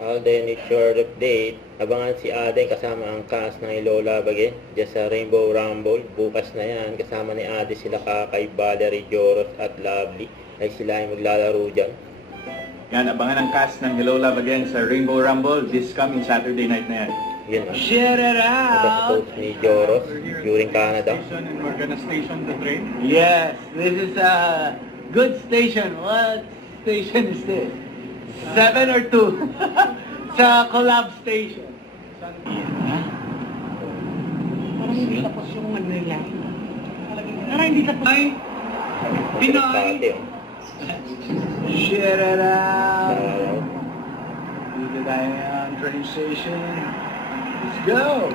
Alden, it's your update. Abangan si Aden kasama ang cast ng Lola Bagay dyan sa Rainbow Rumble. Bukas na yan. Kasama ni Aden sila Kakay, Valerie, Joros at Lovely. Ay sila ay maglalaro dyan. Yan, abangan ang cast ng Hello Love Again sa Rainbow Rumble this coming Saturday night na yan. Yun. Share it out! Tapos ni Joros during Canada. And we're gonna station the train. Yes, this is a good station. What station is this? 7 or 2? Sa collab station. Parang hindi tapos yung ano nila. Parang hindi tapos. Ay, Pinoy! Pati, oh. Share it out! Shoutout. Dito tayo ang train station. Let's go!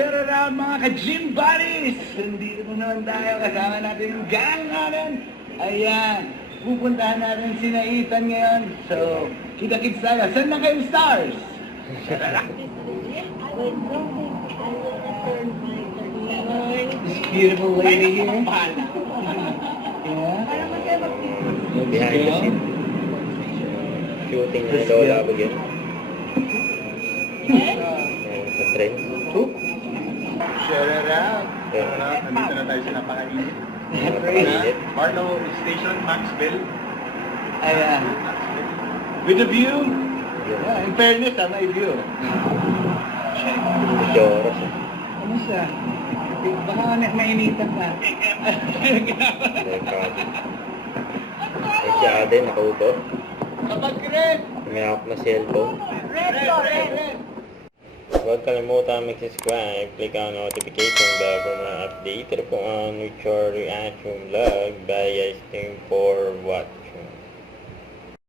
Share it out mga ka-gym buddies! Nandito po naman tayo. Kasama natin yung gang natin. Ayan. Pupuntahan natin si Ethan ngayon. So, kita-kits tayo. Saan na kayo stars? Share it out! This beautiful lady here. Yeah. Behind the scene. Shooting ng Lola Bagay. Ayan, sa train. Share it out. Yeah. Nandito na tayo sa napakainit. Napakainit. Barlow Station, Maxville. Ayan. With the view? Yun. Yeah, in fairness, may view. Si Joros. Ano siya? Baka mainitan ka. Ay si Aden, nakaupo. Kapag red! May hawak na cellphone. Red! Huwag kalimutan mag-subscribe, click on notification bell for mga update. Ito po ang With Your Reaction Vlog by Steam for What?